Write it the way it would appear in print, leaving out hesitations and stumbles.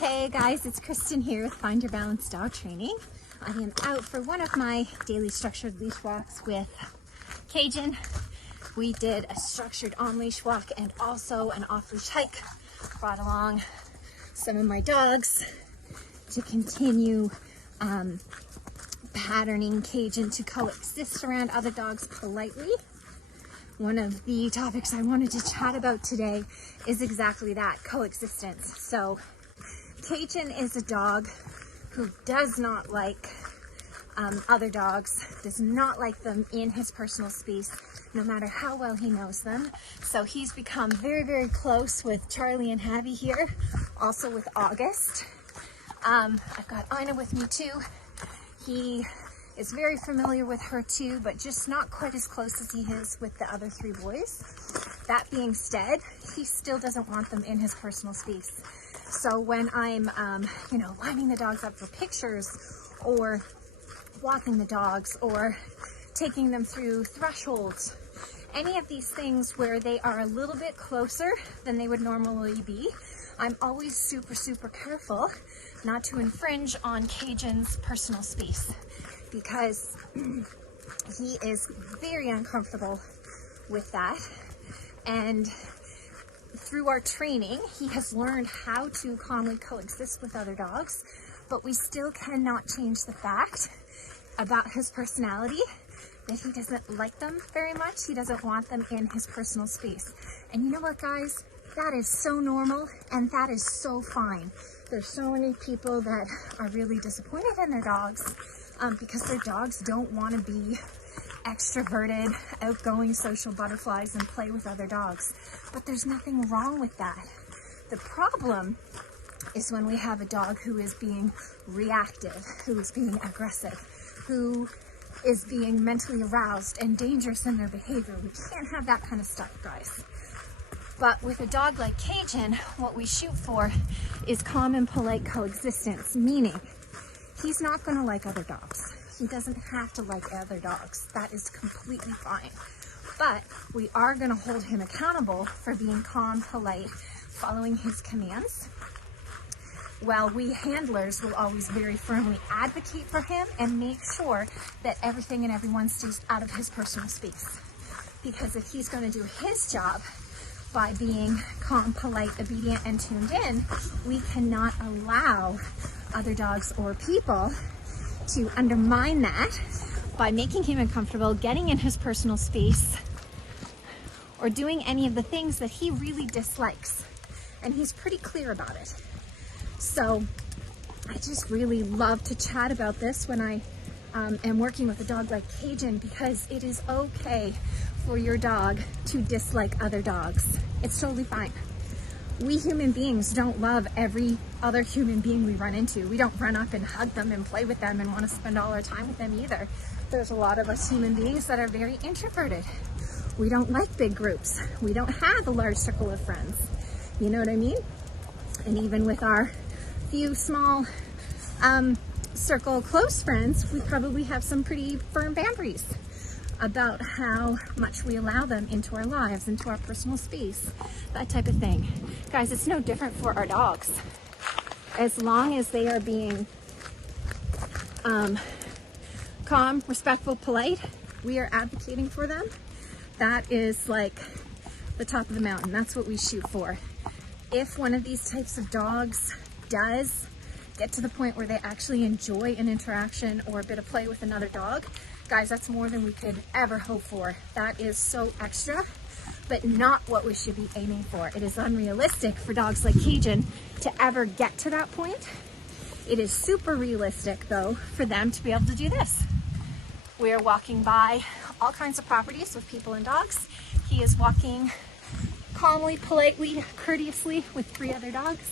Hey guys, it's Kristen here with Find Your Balance Dog Training. I am out for one of my daily structured leash walks with Cajun. We did a structured on-leash walk and also an off-leash hike. Brought along some of my dogs to continue patterning Cajun to coexist around other dogs politely. One of the topics I wanted to chat about today is exactly that, coexistence. So Cajun is a dog who does not like other dogs, does not like them in his personal space, no matter how well he knows them. So he's become very, very close with Charlie and Habby here, also with August. I've got Ina with me too. He is very familiar with her too, but just not quite as close as he is with the other three boys. That being said, he still doesn't want them in his personal space. So when I'm, lining the dogs up for pictures or walking the dogs or taking them through thresholds, any of these things where they are a little bit closer than they would normally be, I'm always super, super careful not to infringe on Cajun's personal space because he is very uncomfortable with that. And through our training, he has learned how to calmly coexist with other dogs, but we still cannot change the fact about his personality that he doesn't like them very much. He doesn't want them in his personal space. And you know what, guys? That is so normal and that is so fine. There's so many people that are really disappointed in their dogs because their dogs don't want to be extroverted, outgoing social butterflies and play with other dogs. But there's nothing wrong with that. The problem is when we have a dog who is being reactive, who is being aggressive, who is being mentally aroused and dangerous in their behavior. We can't have that kind of stuff, guys. But with a dog like Cajun, what we shoot for is calm and polite coexistence, meaning he's not going to like other dogs. He doesn't have to like other dogs. That is completely fine. But we are going to hold him accountable for being calm, polite, following his commands. While we handlers will always very firmly advocate for him and make sure that everything and everyone stays out of his personal space. Because if he's going to do his job by being calm, polite, obedient, and tuned in, we cannot allow other dogs or people to undermine that by making him uncomfortable, getting in his personal space, or doing any of the things that he really dislikes. And he's pretty clear about it. So I just really love to chat about this when I am working with a dog like Cajun, because it is okay for your dog to dislike other dogs. It's totally fine. We human beings don't love every other human being we run into. We don't run up and hug them and play with them and want to spend all our time with them either. There's a lot of us human beings that are very introverted. We don't like big groups. We don't have a large circle of friends. You know what I mean? And even with our few small circle close friends, we probably have some pretty firm boundaries about how much we allow them into our lives, into our personal space, that type of thing. Guys, it's no different for our dogs. As long as they are being calm, respectful, polite, we are advocating for them. That is like the top of the mountain. That's what we shoot for. If one of these types of dogs does get to the point where they actually enjoy an interaction or a bit of play with another dog, guys, that's more than we could ever hope for. That is so extra, but not what we should be aiming for. It is unrealistic for dogs like Cajun to ever get to that point. It is super realistic, though, for them to be able to do this. We are walking by all kinds of properties with people and dogs. He is walking calmly, politely, courteously with 3 other dogs.